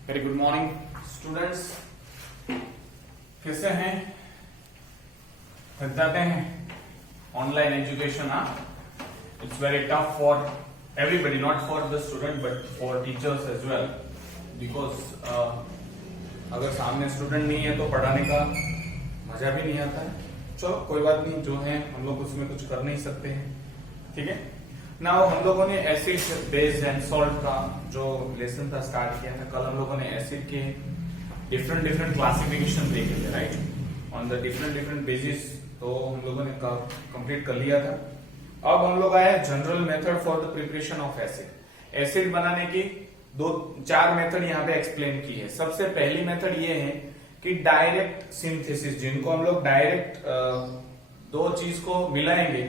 Very good morning students. कैसे हैं? थक जाते हैं online education. It's very tough for everybody, not for the student but for teachers as well, because अगर सामने स्टूडेंट नहीं है तो पढ़ाने का मजा भी नहीं आता है। चलो कोई बात नहीं, जो है हम लोग उसमें कुछ कर नहीं सकते हैं, ठीक है ना। हम लोगों ने एसिड बेस एंड सॉल्ट का जो लेसन था स्टार्ट किया था। कल हम लोगों ने एसिड के डिफरेंट क्लासिफिकेशन देखे थे, right, on the different basis. तो हम लोगों ने कंप्लीट कर लिया था। अब हम लोग आए general method for the preparation of acid. Acid बनाने की चार मेथड यहाँ पे एक्सप्लेन की है। सबसे पहली मेथड ये है कि डायरेक्ट सिंथेसिस, जिनको हम लोग डायरेक्ट दो चीज को मिलाएंगे,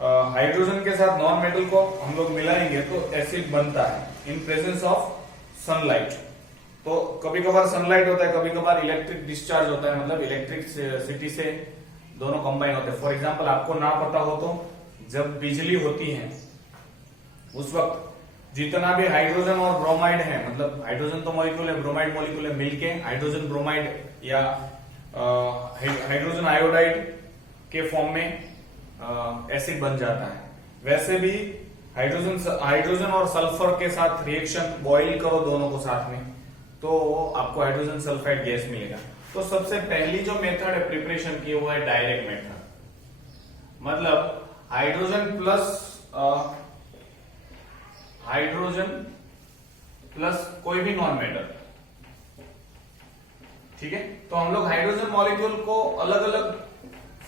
हाइड्रोजन के साथ नॉन मेटल को हम लोग मिलाएंगे तो एसिड बनता है इन प्रेजेंस ऑफ सनलाइट। तो कभी कभार सनलाइट होता है, कभी कभार इलेक्ट्रिक डिस्चार्ज होता है, मतलब इलेक्ट्रिसिटी से दोनों कंबाइन होते हैं। फॉर एग्जांपल आपको ना पता हो तो जब बिजली होती है उस वक्त जितना भी हाइड्रोजन और ब्रोमाइड है, मतलब हाइड्रोजन तो मॉलिक्यूल है, ब्रोमाइड मॉलिक्यूल है, मिलके हाइड्रोजन ब्रोमाइड या हाइड्रोजन आयोडाइड के फॉर्म में एसिड बन जाता है। वैसे भी हाइड्रोजन और सल्फर के साथ रिएक्शन बॉइल करो दोनों को साथ में तो आपको हाइड्रोजन सल्फाइड गैस मिलेगा। तो सबसे पहली जो मेथड है प्रिपरेशन की वो है डायरेक्ट मेथड, मतलब हाइड्रोजन प्लस कोई भी नॉन मेटल, ठीक है। तो हम लोग हाइड्रोजन मॉलिक्यूल को अलग अलग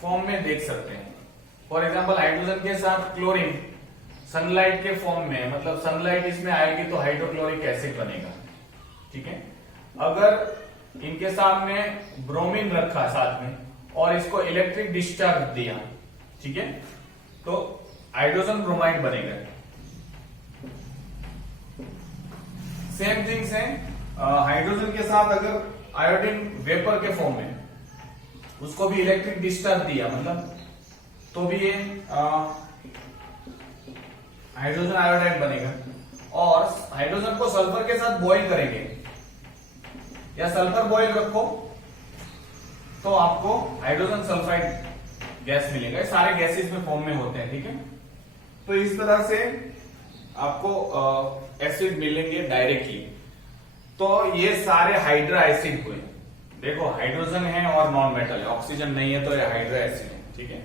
फॉर्म में देख सकते हैं। फॉर एग्जांपल हाइड्रोजन के साथ क्लोरीन सनलाइट के फॉर्म में, मतलब सनलाइट इसमें आएगी तो हाइड्रोक्लोरिक एसिड बनेगा, ठीक है। अगर इनके सामने ब्रोमीन रखा साथ में और इसको इलेक्ट्रिक डिस्चार्ज दिया, ठीक है, तो हाइड्रोजन ब्रोमाइड बनेगा। सेम थिंग्स है, हाइड्रोजन के साथ अगर आयोडीन वेपर के फॉर्म में उसको भी इलेक्ट्रिक डिस्चार्ज दिया, मतलब तो भी ये हाइड्रोजन आयोडाइड बनेगा। और हाइड्रोजन को सल्फर के साथ बॉईल करेंगे या सल्फर बॉईल रखो तो आपको हाइड्रोजन सल्फाइड गैस मिलेगा। ये सारे गैसेस में फॉर्म में होते हैं, ठीक है। तो इस तरह से आपको एसिड मिलेंगे डायरेक्टली। तो ये सारे हाइड्रा एसिड हुए। देखो हाइड्रोजन है और नॉन मेटल है, ऑक्सीजन नहीं है तो ये हाइड्रा एसिड है, ठीक है।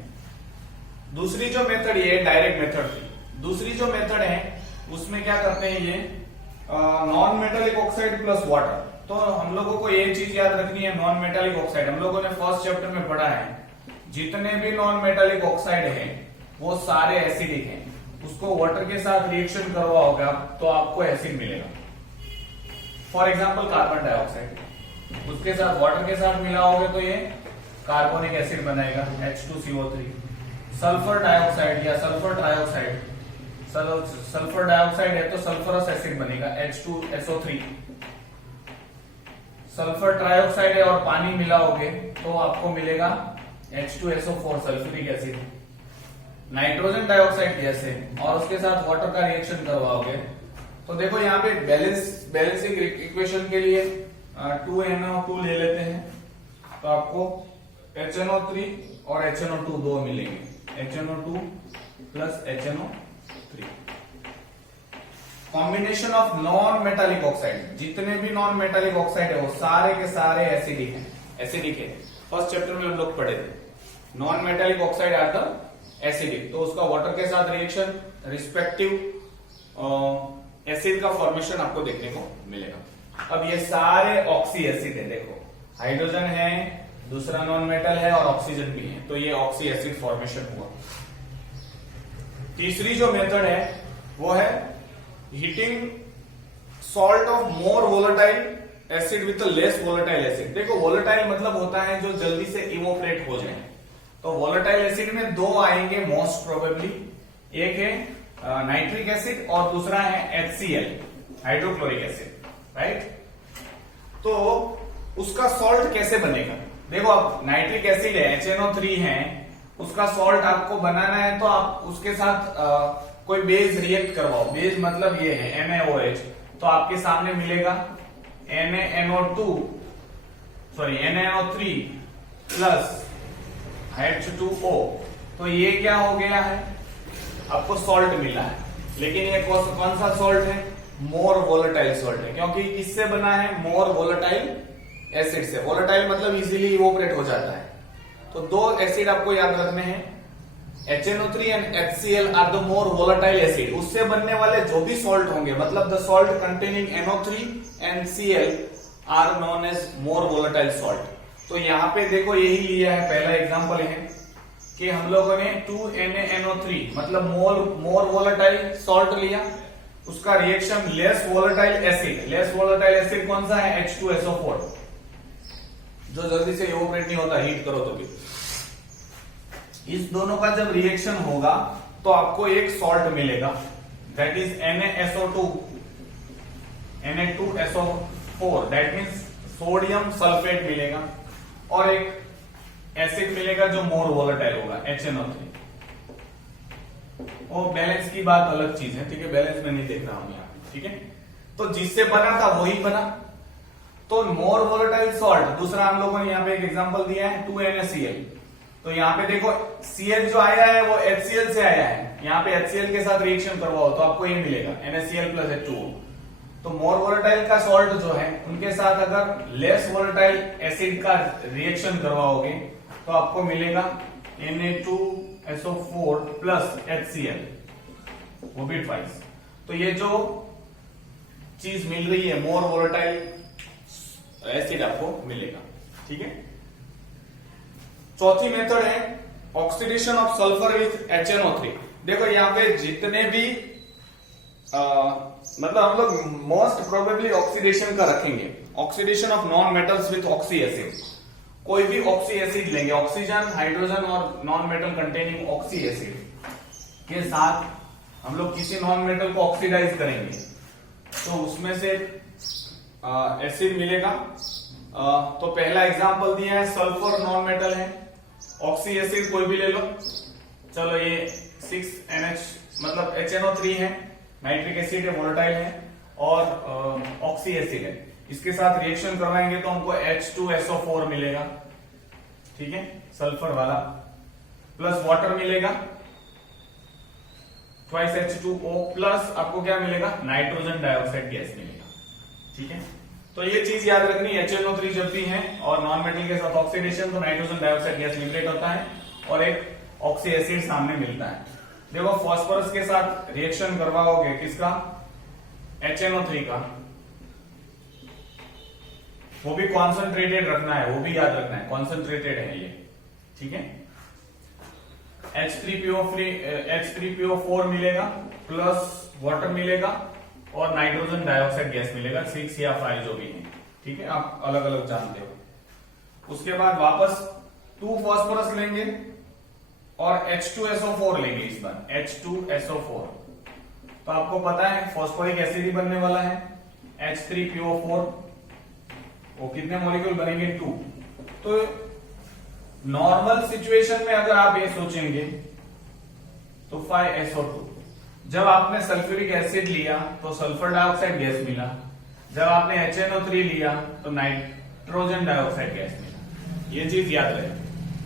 दूसरी जो मेथड ये डायरेक्ट मेथड थी। दूसरी जो मेथड है उसमें क्या करते हैं, ये non metallic oxide plus water. तो हम लोगों को ये चीज याद रखनी है, नॉन मेटालिक ऑक्साइड हम लोगों ने फर्स्ट चैप्टर में पढ़ा है, जितने भी नॉन मेटालिक ऑक्साइड है वो सारे एसिडिक हैं। उसको वाटर के साथ रिएक्शन करवाओगे तो आपको एसिड मिलेगा। फॉर एग्जाम्पल कार्बन डाइऑक्साइड, उसके साथ वाटर के साथ मिलाओगे तो ये कार्बोनिक एसिड बनाएगा H2CO3। सल्फर डाइऑक्साइड या सल्फर ट्राइऑक्साइड, सल्फर डाइऑक्साइड है तो सल्फरस एसिड बनेगा H2SO3। सल्फर ट्राइऑक्साइड है और पानी मिलाओगे तो आपको मिलेगा H2SO4 sulphuric acid. Nitrogen dioxide gas है और उसके साथ वाटर का रिएक्शन करवाओगे तो देखो यहाँ पे बैलेंसिंग इक्वेशन के लिए 2NO2 ले लेते हैं तो आपको HNO3 और HNO2 दो मिलेंगे, HNO2 plus HNO3। Combination of non metallic oxide, जितने भी नॉन मेटालिक ऑक्साइड है वो सारे के सारे एसिडिक है। फर्स्ट चैप्टर में हम लोग पढ़े थे non metallic oxide are the acidic. तो उसका वाटर के साथ रिएक्शन रिस्पेक्टिव एसिड का फॉर्मेशन आपको देखने को मिलेगा। अब ये सारे ऑक्सी एसिड है, देखो हाइड्रोजन है, दूसरा नॉन मेटल है और ऑक्सीजन भी है, तो ये ऑक्सी एसिड फॉर्मेशन हुआ। तीसरी जो मेथड है वो है heating salt of more volatile acid with less volatile acid. देखो वोलेटाइल मतलब होता है जो जल्दी से इवोपरेट हो जाए। तो वोलेटाइल एसिड में दो आएंगे मोस्ट प्रोबेबली, एक है नाइट्रिक एसिड और दूसरा है HCl हाइड्रोक्लोरिक एसिड, राइट। तो उसका सॉल्ट कैसे बनेगा, देखो अब नाइट्रिक एसिड है HNO3 है, उसका सॉल्ट आपको बनाना है तो आप उसके साथ कोई बेस रिएक्ट करवाओ। बेस मतलब ये है MaOH, तो आपके सामने मिलेगा NaNO3 प्लस H2O, तो ये क्या हो गया है, आपको सॉल्ट मिला है। लेकिन ये कौन सा सॉल्ट है, मोर वोलेटाइल सॉल्ट है, क्योंकि किससे बना है, मोर वोलेटाइल एसिड से। वोलेटाइल मतलब इजीली इवोपरेट हो जाता है। तो दो एसिड आपको याद रखने हैं, HNO3 and HCl are the more volatile acid. उससे बनने वाले जो भी सॉल्ट होंगे, मतलब the salt containing NO3 and Cl are known as more volatile salt. तो यहां पे देखो यही लिया है, पहला एग्जांपल है कि हम लोगों ने 2NaNO3 मतलब मोर वोलेटाइल सॉल्ट लिया, उसका reaction less volatile acid. Less volatile acid कौन सा है, H2SO4, जो जल्दी से इवोपरेट नहीं होता हीट करो तो भी। इस दोनों का जब रिएक्शन होगा तो आपको एक सॉल्ट मिलेगा, that is Na2SO4, that means sodium sulphate मिलेगा, और एक एसिड मिलेगा जो मोर वोलेटाइल होगा, HNO3। और बैलेंस की बात अलग चीज है, ठीक है, बैलेंस में नहीं देख रहा हूं यहाँ, ठीक है। तो जिससे बना था वही बना, तो मोर वोलेटाइल सॉल्ट। दूसरा हम लोगों ने यहाँ पे एक एग्जांपल दिया है 2NaCl। तो यहाँ पे देखो Cl जो आया है वो HCl से आया है, यहाँ पे HCl के साथ रिएक्शन करवाओ तो आपको ये मिलेगा NaCl प्लस H2O। तो मोर वोलेटाइल का सॉल्ट जो है उनके साथ अगर लेस वोलेटाइल एसिड का रिएक्शन करवाओगे तो आपको मिलेगा Na2SO4 प्लस HCl, वो भी ट्वाइस। तो ये जो चीज मिल रही है मोर वोलेटाइल एसिड आपको मिलेगा, ठीक है। चौथी मेथड है oxidation of sulphur with HNO3। देखो यहाँ पे जितने भी मतलब हम लोग मोस्ट प्रोबेबली ऑक्सीडेशन का रखेंगे, oxidation of non metals with oxy acid. कोई भी ऑक्सी एसिड लेंगे, ऑक्सीजन, हाइड्रोजन और non metal containing oxy acid के साथ हम लोग किसी नॉन मेटल को ऑक्सीडाइज करेंगे तो उसमें से एसिड मिलेगा। तो पहला एग्जांपल दिया है, सल्फर नॉन मेटल है, ऑक्सी एसिड कोई भी ले लो, चलो ये 6NH मतलब HNO3 है, नाइट्रिक एसिड है, वोलेटाइल है, और ऑक्सी एसिड है। इसके साथ रिएक्शन करवाएंगे तो हमको H2SO4 मिलेगा, ठीक है, सल्फर वाला, प्लस वाटर मिलेगा ट्वाइस H2O, प्लस आपको क्या मिलेगा, नाइट्रोजन डाइऑक्साइड गैस मिलेगा, ठीक है। तो ये चीज याद रखनी, HNO3 जब भी है और नॉन मेटल के साथ ऑक्सीडेशन तो नाइट्रोजन डाइऑक्साइड गैस लिबरेट होता है और एक ऑक्सी एसिड सामने मिलता है। देखो फास्फोरस के साथ रिएक्शन करवाओगे किसका, HNO3 का, वो भी कॉन्सेंट्रेटेड रखना है, वो भी याद रखना है, कॉन्सेंट्रेटेड है ये, ठीक है। H3PO4 मिलेगा प्लस वाटर मिलेगा और नाइट्रोजन डाइऑक्साइड गैस मिलेगा, 6 या 5 जो भी है, ठीक है, आप अलग अलग जानते हो। उसके बाद वापस 2 फास्फोरस लेंगे और H2SO4 लेंगे, इस बार H2SO4। तो आपको पता है फॉस्फोरिक एसिड ही बनने वाला है, H3PO4, वो कितने मॉलिक्यूल बनेंगे, 2। तो नॉर्मल सिचुएशन में अगर आप ये सोचेंगे तो 5SO2। जब आपने सल्फ्यूरिक एसिड लिया तो सल्फर डाइऑक्साइड गैस मिला, जब आपने HNO3 लिया तो नाइट्रोजन डाइऑक्साइड गैस मिला। ये चीज याद रहे,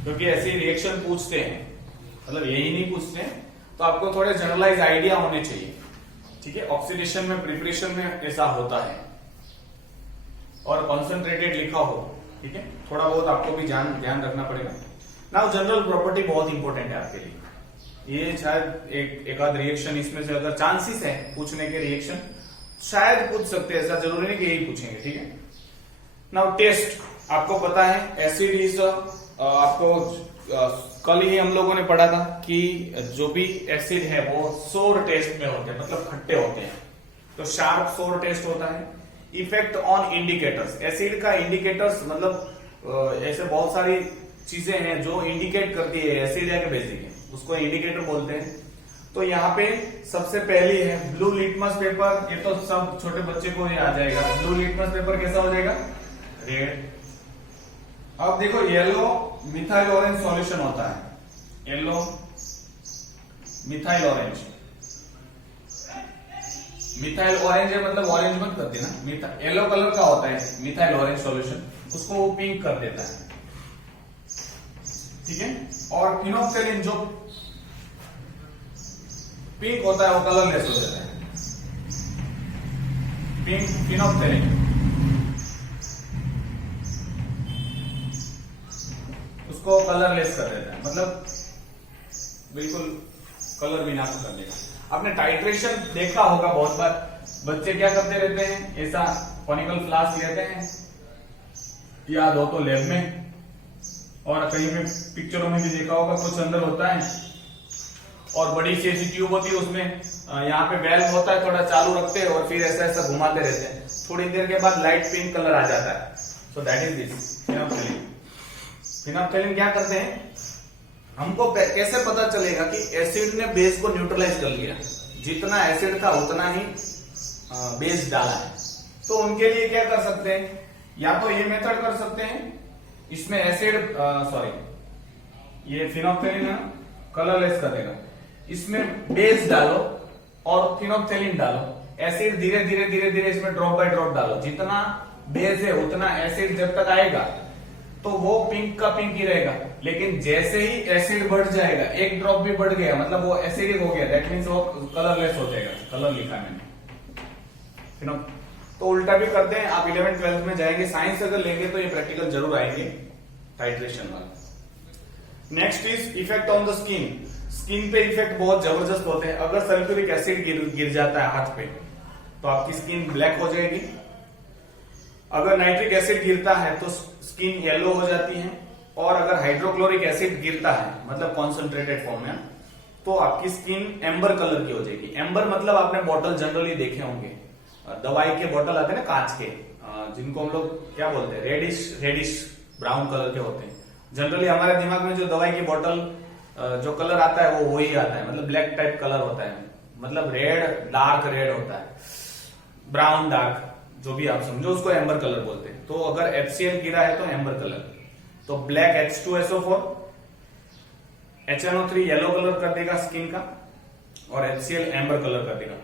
क्योंकि ऐसे रिएक्शन पूछते हैं, मतलब यही नहीं पूछते हैं, तो आपको थोड़े जनरलाइज आइडिया होने चाहिए, ठीक है। ऑक्सीडेशन में, प्रिपरेशन में ऐसा होता है, और कॉन्सेंट्रेटेड लिखा हो, ठीक है, थोड़ा बहुत आपको भी ध्यान रखना पड़ेगा। नाउ जनरल प्रॉपर्टी बहुत इंपॉर्टेंट है आपके लिए, ये शायद एक आध रिएक्शन इसमें से अगर चांसेस है पूछने के रिएक्शन शायद पूछ सकते हैं, ऐसा जरूरी नहीं कि यही पूछेंगे, ठीक है। नाउ टेस्ट आपको पता है, एसिड इज आपको कल ही हम लोगों ने पढ़ा था कि जो भी एसिड है वो सोर टेस्ट में होते हैं, मतलब खट्टे होते हैं, तो शार्प सोर टेस्ट होता है। इफेक्ट ऑन इंडिकेटर्स, एसिड का इंडिकेटर्स मतलब ऐसे बहुत सारी चीजें हैं जो इंडिकेट करती है एसिड है कि बेसिक है, उसको इंडिकेटर बोलते हैं। तो यहाँ पे सबसे पहली है ब्लू लिटमस पेपर, ये तो सब छोटे बच्चे को ही आ जाएगा। ब्लू लिटमस पेपर कैसा हो जाएगा, रेड। अब देखो येलो मिथाइल ऑरेंज सॉल्यूशन होता है, yellow methyl orange, methyl orange है मतलब ऑरेंज मत कर देना, येलो कलर का होता है मिथाइल ऑरेंज सॉल्यूशन, उसको वो पिंक कर देता है, ठीक है। और फिनोक्सेलिन जो पिंक होता है वो कलरलेस हो जाता है, पिंक फिनोक्सेलिन उसको कलरलेस कर देता है, मतलब बिल्कुल कलर भी ना कर देगा। आपने टाइट्रेशन देखा होगा बहुत बार, बच्चे क्या करते रहते हैं, ऐसा कॉनिकल फ्लास्क लेते हैं, याद हो तो लैब में और कहीं पे पिक्चरों में भी देखा होगा, कुछ अंदर होता है और बड़ी सी ऐसी ट्यूब होती है, उसमें यहाँ पे वेल्व होता है, थोड़ा चालू रखते हैं और फिर ऐसा ऐसा घुमाते रहते हैं, थोड़ी देर के बाद लाइट पिंक कलर आ जाता है। So that is this phenolphthalein. Phenolphthalein क्या करते हैं, हमको कैसे पता चलेगा कि एसिड ने बेस को न्यूट्रलाइज कर लिया, जितना एसिड था उतना ही बेस डाला है। तो उनके लिए क्या कर सकते हैं, या तो ये मेथड कर सकते हैं, इसमें एसिड ये फिनोक्सेलिन कलरलेस कर देगा, इसमें बेस डालो और फिनोक्सेलिन डालो, एसिड धीरे धीरे धीरे धीरे इसमें ड्रॉप बाय ड्रॉप डालो, जितना बेस है उतना एसिड जब तक आएगा तो वो पिंक का पिंक ही रहेगा। लेकिन जैसे ही एसिड बढ़ जाएगा, एक ड्रॉप भी बढ़ गया मतलब वो एसिडिक हो गया, दैट मीन्स वो कलरलेस हो जाएगा, कलर लिखा मैंने। तो उल्टा भी करते हैं, आप 11th 12th में जाएंगे, साइंस अगर लेंगे तो ये प्रैक्टिकल जरूर आएंगे टाइट्रेशन वाला। Next is effect on the skin. Skin पे इफेक्ट बहुत जबरदस्त होते हैं। अगर सल्फ्यूरिक एसिड गिर जाता है हाथ पे तो आपकी स्किन ब्लैक हो जाएगी, अगर नाइट्रिक एसिड गिरता है तो स्किन येलो हो जाती है, और अगर हाइड्रोक्लोरिक एसिड गिरता है मतलब कॉन्सेंट्रेटेड फॉर्म में तो आपकी स्किन एम्बर कलर की हो जाएगी। एम्बर मतलब आपने बॉटल जनरली देखे होंगे, दवाई के बॉटल आते हैं ना कांच के, जिनको हम लोग क्या बोलते हैं, रेडिश ब्राउन कलर के होते हैं। जनरली हमारे दिमाग में जो दवाई की बॉटल जो कलर आता है वो वही आता है, मतलब ब्लैक टाइप कलर होता है, मतलब रेड डार्क रेड होता है, ब्राउन डार्क जो भी आप समझो, उसको एम्बर कलर बोलते हैं। तो अगर HCl गिरा है तो एम्बर कलर, तो black H2SO4, HNO3 yellow colour कर देगा स्किन का, और HCl एम्बर कलर कर देगा।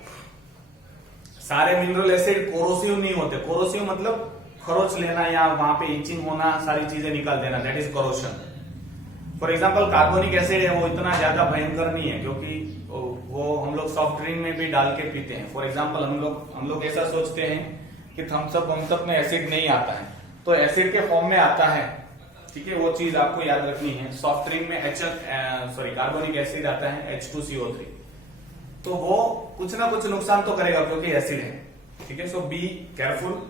सारे मिनरल एसिड कोरोसिव नहीं होते, कोरोसिव मतलब खरोच लेना या वहां पे इचिंग होना, सारी चीजें निकाल देना, that is corrosion. For example carbonic acid है, वो इतना ज्यादा भयंकर नहीं है क्योंकि वो हम लोग सॉफ्ट ड्रिंक में भी डाल के पीते हैं। फॉर एग्जाम्पल हम लोग ऐसा सोचते हैं कि थम्स अप में एसिड नहीं आता है, तो एसिड के फॉर्म में आता है, ठीक है, वो चीज आपको याद रखनी है। सॉफ्ट ड्रिंक में कार्बोनिक एसिड आता है H2CO3, तो वो कुछ ना कुछ नुकसान तो करेगा क्योंकि एसिड है, ठीक है। So be careful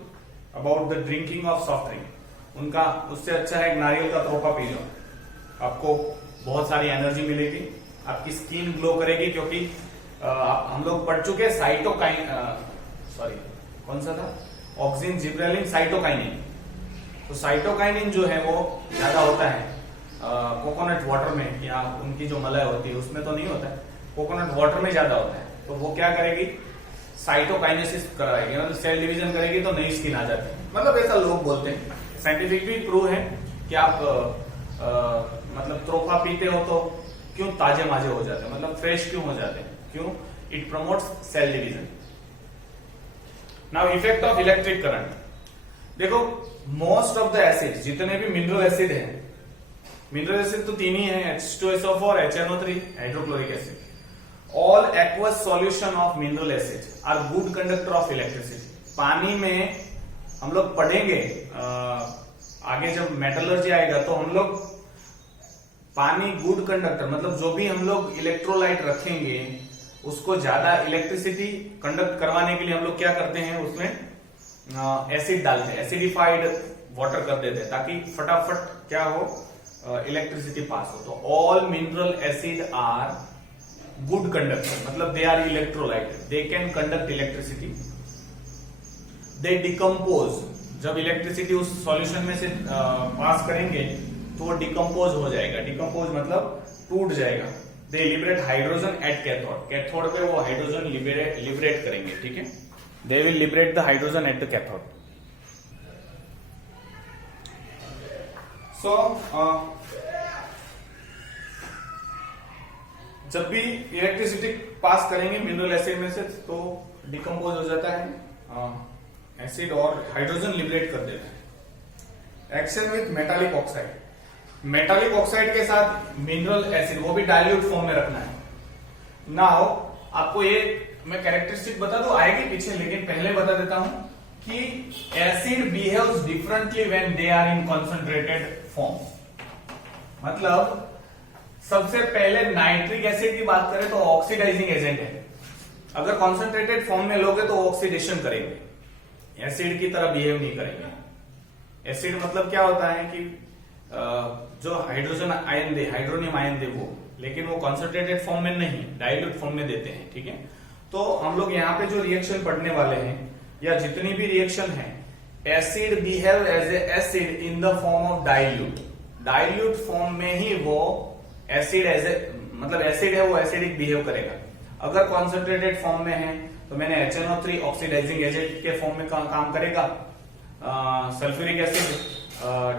about the drinking of soft drink. उनका उससे अच्छा है नारियल का त्रोपा पी लो, आपको बहुत सारी एनर्जी मिलेगी, आपकी स्किन ग्लो करेगी, क्योंकि हम लोग पढ़ चुके हैं साइटोकाइन, कौन सा था, ऑक्सिन जिब्रेलिन साइटोकाइनिन। तो साइटोकाइनिन जो है वो ज्यादा होता है कोकोनट वाटर में, या उनकी जो मलाई होती है उसमें तो नहीं होता है, कोकोनट वाटर में ज्यादा होता है। तो वो क्या करेगी, साइटोकाइनेसिस कराएगी, मतलब सेल डिवीजन करेगी तो नई स्किन आ जाती है, मतलब ऐसा लोग बोलते हैं। साइंटिफिक भी प्रूव है कि आप मतलब त्रोफा पीते हो तो क्यों ताजे माजे हो जाते हैं, मतलब फ्रेश क्यों हो जाते हैं, क्यों, it promotes cell division. Now effect of electric current. देखो मोस्ट ऑफ द एसिड, जितने भी मिनरल एसिड है, मिनरल एसिड तो तीन ही है, H2SO4, HNO3, hydrochloric acid. All aqueous solution of mineral acid are good conductor of electricity. पानी में हम लोग पढ़ेंगे आगे जब मेटलर्जी आएगा, तो हम लोग पानी गुड कंडक्टर, मतलब जो भी हम लोग इलेक्ट्रोलाइट रखेंगे उसको ज्यादा इलेक्ट्रिसिटी कंडक्ट करवाने के लिए हम लोग क्या करते हैं, उसमें एसिड डालते हैं, एसिडिफाइड वाटर कर देते हैं, ताकि फटाफट क्या हो, इलेक्ट्रिसिटी पास हो। तो all mineral acid are good conductor, मतलब they are electrolyte, they can conduct electricity, they decompose. जब इलेक्ट्रिसिटी उस सॉल्यूशन में से पास करेंगे तो वो डिकम्पोज हो जाएगा, डिकम्पोज मतलब टूट जाएगा। They liberate hydrogen at cathode, cathode पे वो हाइड्रोजन लिबरेट करेंगे, ठीक है, they will liberate the hydrogen at the cathode. So जब भी इलेक्ट्रिसिटी पास करेंगे मिनरल एसिड में से तो डिकम्पोज हो जाता है एसिड और हाइड्रोजन लिबरेट कर देता है। Action with metallic oxide, metallic oxide के साथ मिनरल एसिड, वो भी डाइल्यूट फॉर्म में रखना है। नाउ आपको ये मैं कैरेक्टरिस्टिक बता दूं, आएगी पीछे, लेकिन पहले बता देता हूं कि acid behaves differently when they are in concentrated form. मतलब सबसे पहले नाइट्रिक एसिड की बात करें तो ऑक्सीडाइजिंग एजेंट है, अगर कॉन्सेंट्रेटेड फॉर्म में लोगे तो ऑक्सीडेशन करेंगे, एसिड की तरह बिहेव नहीं करेंगे। एसिड मतलब क्या होता है कि जो हाइड्रोजन आयन दे, हाइड्रोनियम आयन दे वो, लेकिन वो कॉन्सेंट्रेटेड फॉर्म में नहीं, डाइल्यूट फॉर्म में देते हैं। ठीक है, तो हम लोग यहाँ पे जो रिएक्शन पढ़ने वाले हैं या जितनी भी रिएक्शन है, acid behave as a acid in the form of dilute, dilute form में ही वो एसिड एज ए, मतलब एसिड है वो एसिडिक बिहेव करेगा। अगर कॉन्सेंट्रेटेड फॉर्म में है तो मैंने HNO3 ऑक्सीडाइजिंग एजेंट के फॉर्म में काम करेगा, सल्फ्यूरिक एसिड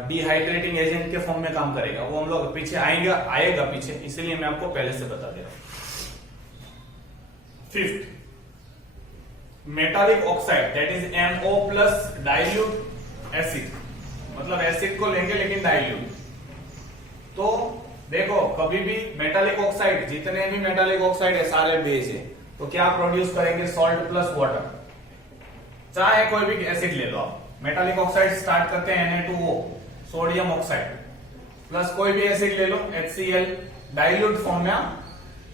डिहाइड्रेटिंग एजेंट के फॉर्म में काम करेगा, वो हम लोग पीछे आएगा पीछे, इसलिए मैं आपको पहले से बता दे रहा हूं। Fifth, metallic oxide that is MO plus dilute acid, मतलब एसिड को लेंगे लेकिन डाइल्यूट। तो देखो कभी भी मेटालिक ऑक्साइड, जितने भी मेटालिक ऑक्साइड है सारे बेस है, तो क्या प्रोड्यूस करेंगे, सॉल्ट प्लस वाटर। चाहे कोई भी एसिड ले लो आप, मेटालिक ऑक्साइड स्टार्ट करते हैं Na2O सोडियम ऑक्साइड, प्लस कोई भी एसिड ले लो HCl, डाइल्यूट फॉर्म में,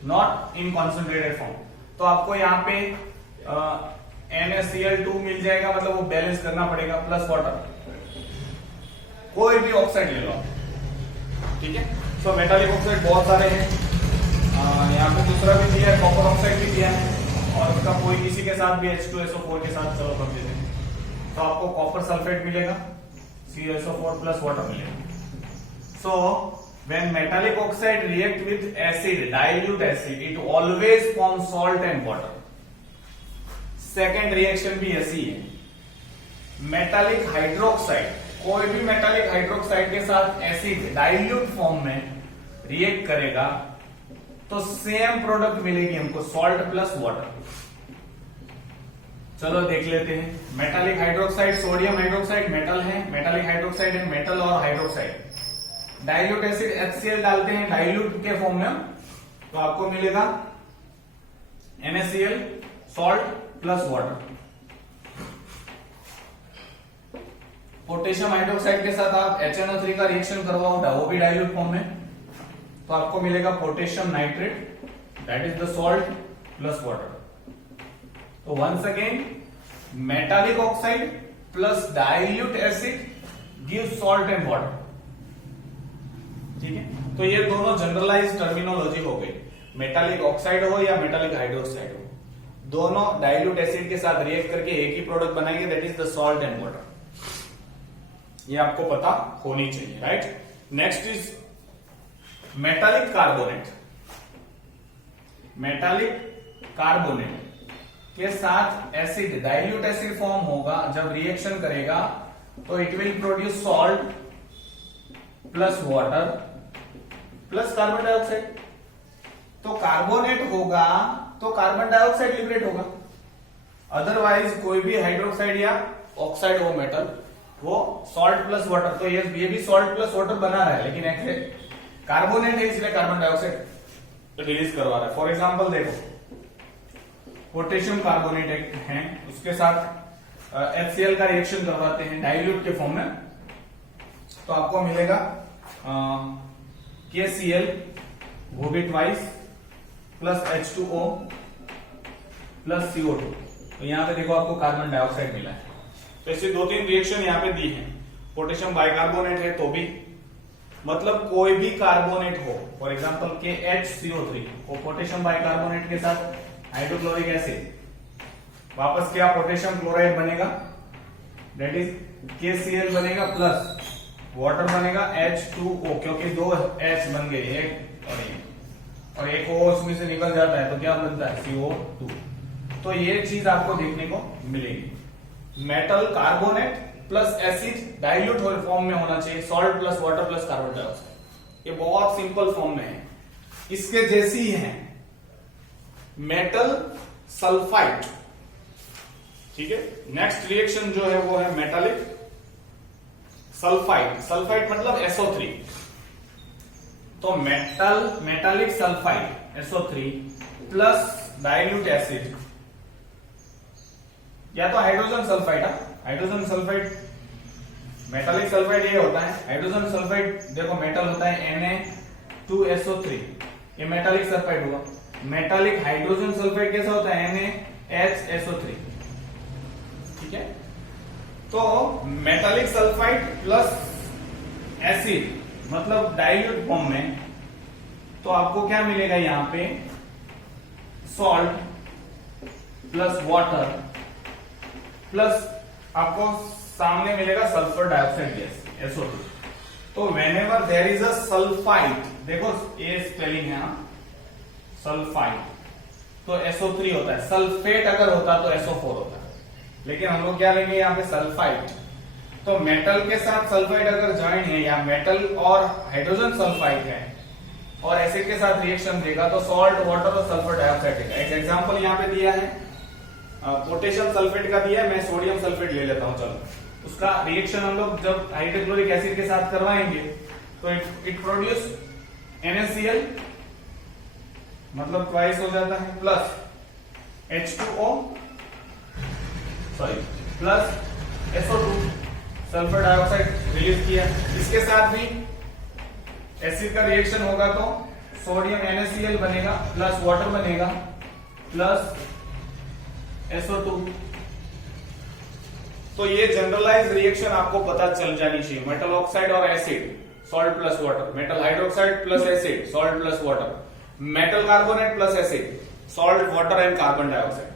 नॉट इन कॉन्सेंट्रेटेड फॉर्म, तो आपको यहाँ पे NaCl2 मिल जाएगा, मतलब वो बैलेंस करना पड़ेगा, प्लस वाटर, कोई भी ऑक्साइड ले लो आप। ठीक है, सो मेटालिक ऑक्साइड बहुत सारे हैं, यहाँ पे दूसरा भी दिया है, कॉपर ऑक्साइड भी दिया है, और उसका कोई किसी के साथ भी H2SO4 के साथ चलो कर देते हैं, तो आपको कॉपर सल्फेट मिलेगा, CaSO4 प्लस वाटर मिलेगा। So when metallic oxide react with acid, dilute acid, it always form salt and water. Second reaction भी ऐसी है, मेटालिक हाइड्रोक्साइड, कोई भी मेटालिक हाइड्रोक्साइड के साथ एसिड डाइल्यूट फॉर्म में रिएक्ट करेगा तो सेम प्रोडक्ट मिलेगी हमको, सॉल्ट प्लस वाटर। चलो देख लेते हैं, metallic hydroxide, sodium hydroxide metal है, मेटालिक हाइड्रोक्साइड है मेटल और हाइड्रोक्साइड, डाइल्यूट एसिड HCl डालते हैं डाइल्यूट के फॉर्म में, तो आपको मिलेगा NaCl, salt plus water. Potassium hydroxide के साथ आप HNO3 का रिएक्शन करवाओ, वो भी डाइल्यूट फॉर्म में, तो आपको मिलेगा potassium nitrate, that is the salt plus water. तो once again metallic oxide plus dilute acid give salt and water. ठीक है, तो ये दोनों जनरलाइज टर्मिनोलॉजी हो गई, मेटालिक ऑक्साइड हो या मेटालिक हाइड्रोक्साइड हो, दोनों डाइल्यूट एसिड के साथ रिएक्ट करके एक ही प्रोडक्ट बनाएंगे, that is the salt and water. ये आपको पता होनी चाहिए, right. Next is metallic carbonate, metallic carbonate के साथ एसिड, डाइल्यूट एसिड फॉर्म होगा, जब रिएक्शन करेगा तो it will produce salt plus water plus carbon dioxide. तो कार्बोनेट होगा तो कार्बन डाइऑक्साइड लिबरेट होगा, अदरवाइज कोई भी हाइड्रोक्साइड या ऑक्साइड हो मेटल, वो सॉल्ट प्लस वाटर, तो ये भी सॉल्ट प्लस वाटर बना रहा है, लेकिन एक्चुअली कार्बोनेट है इसलिए कार्बन डाइऑक्साइड रिलीज करवा रहा है। फॉर एग्जांपल देखो, पोटेशियम कार्बोनेट है, उसके साथ HCl का रिएक्शन करवाते हैं डाइल्यूट के फॉर्म में, तो आपको मिलेगा KCl, वो भी twice, plus H2O plus CO2, तो यहां पे देखो आपको कार्बन डाइऑक्साइड मिला है। तो ऐसे दो तीन रिएक्शन यहाँ पे दी है, पोटेशियम बाइकार्बोनेट है तो भी, मतलब कोई भी कार्बोनेट हो, फॉर एग्जांपल KHCO3 वो पोटेशियम बाइकार्बोनेट के साथ हाइड्रोक्लोरिक एसिड, वापस क्या पोटेशियम क्लोराइड बनेगा, दैट इज KCl बनेगा, प्लस वाटर बनेगा H2O, क्योंकि दो H बन गए, एक और एक O उसमें से निकल जाता है, तो क्या बनता है CO2। तो ये चीज आपको देखने को मिलेगी, metal carbonate plus acid dilute form में होना चाहिए, salt plus water plus carbon dioxide, ये बहुत सिंपल फॉर्म में है। इसके जैसी ही है मेटल सल्फाइड, ठीक है। नेक्स्ट रिएक्शन जो है वो है मेटालिक सल्फाइड। सल्फाइड मतलब SO3। तो metallic sulphide SO3 plus dilute acid या तो hydrogen sulphide. Hydrogen sulphide metallic sulphide ये होता है। हाइड्रोजन सल्फाइड देखो मेटल होता है Na2SO3, ये मेटालिक सल्फाइड हुआ। मेटालिक हाइड्रोजन सल्फाइड कैसा होता है NaHSO3, ठीक है। तो मेटालिक सल्फाइड प्लस एसिड मतलब डाइल्यूट फॉर्म में, तो आपको क्या मिलेगा यहां पे सॉल्ट प्लस वाटर प्लस आपको सामने मिलेगा सल्फर डाइऑक्साइड गैस SO2। तो whenever there is a sulphide, देखो ये स्पेलिंग है सल्फाइड, तो SO3 होता है। सल्फेट अगर होता तो SO4 होता है, लेकिन हम लोग क्या लेंगे यहाँ पे सल्फाइड। तो मेटल के साथ सल्फाइड अगर ज्वाइन है या मेटल और हाइड्रोजन सल्फाइड है और एसिड के साथ रिएक्शन देगा तो सॉल्ट वाटर और सल्फर डाइऑक्साइड देगा। एक एग्जांपल यहाँ पे दिया है पोटेशियम सल्फेट का दिया है, मैं सोडियम सल्फेट ले लेता हूं। चलो उसका रिएक्शन हम लोग जब हाइड्रोक्लोरिक एसिड के साथ करवाएंगे तो इट प्रोड्यूस NaCl मतलब ट्वाइस हो जाता है plus H2O sorry plus SO2 sulphur dioxide release किया। इसके साथ भी एसिड का रिएक्शन होगा तो सोडियम NaCl बनेगा प्लस वाटर बनेगा प्लस SO2। तो ये जनरलाइज रिएक्शन आपको पता चल जानी चाहिए। मेटल ऑक्साइड और acid salt plus water, metal hydroxide plus acid salt plus water, metal carbonate plus acid salt water and carbon dioxide,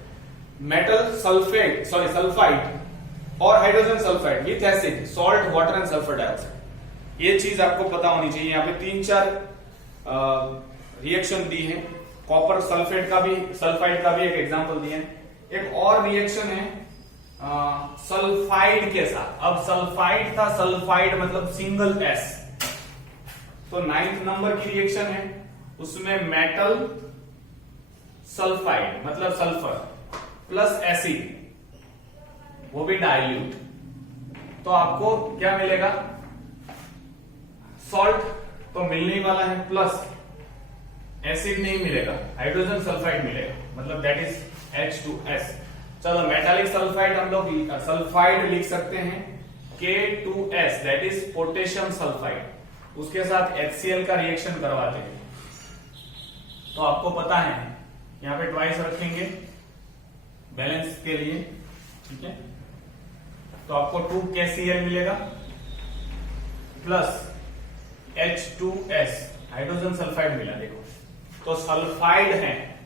metal sulphate sorry sulphide और hydrogen sulphide with acid salt water and sulphur dioxide. ये चीज आपको पता होनी चाहिए। यहाँ पे 3-4 reaction दी है। कॉपर सल्फेट का भी, सल्फाइड का भी एक एग्जांपल दिया है। एक और रिएक्शन है सल्फाइड के साथ। अब सल्फाइड था, सल्फाइड मतलब सिंगल S, तो 9th नंबर की रिएक्शन है। उसमें मेटल सल्फाइड मतलब सल्फर प्लस एसिड, वो भी डाइल्यूट, तो आपको क्या मिलेगा सॉल्ट तो मिलने वाला है प्लस एसिड नहीं मिलेगा, हाइड्रोजन सल्फाइड मिलेगा मतलब दैट इज H2S। चलो मेटालिक सल्फाइड हम लोग सल्फाइड लिख सकते हैं K2S that is potassium sulphide, उसके साथ HCl का रिएक्शन करवाते हैं। तो आपको पता है यहां पे ट्वाइस रखेंगे बैलेंस के लिए, ठीक है। तो आपको 2KCl मिलेगा प्लस H2S हाइड्रोजन सल्फाइड मिला। देखो तो सल्फाइड है